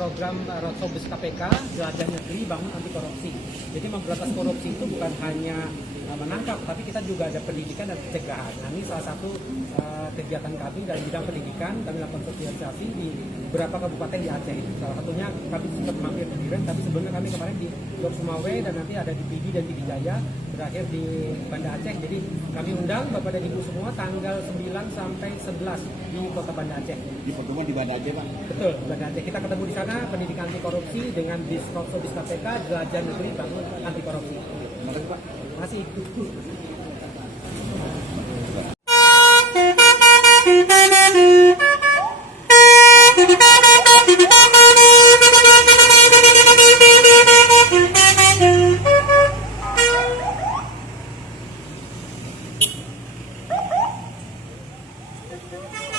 Program Rotsobus KPK Jelajah Negeri Bangun Anti Korupsi. Jadi memberantas korupsi itu bukan hanya menangkap, tapi kita juga ada pendidikan dan pencegahan. Nah, ini salah satu kegiatan kami dalam bidang pendidikan. Kami lakukan sosialisasi di beberapa kabupaten di Aceh. Salah satunya kami sempat mampir di Biren, tapi sebelumnya kami kemarin di Lok Sumawe dan nanti ada di Pidi dan Pidi Jaya, berakhir di Banda Aceh. Jadi kami undang Bapak dan Ibu semua tanggal 9 sampai 11 di Kota Banda Aceh. Di pertemuan di Banda Aceh, Pak? Betul, Banda Aceh. Kita ketemu di sana, pendidikan anti korupsi dengan Rotsobus KPK Jelajah Negeri Bangun Anti Korupsi. Terima kasih, Pak. Terima kasih. Thank you.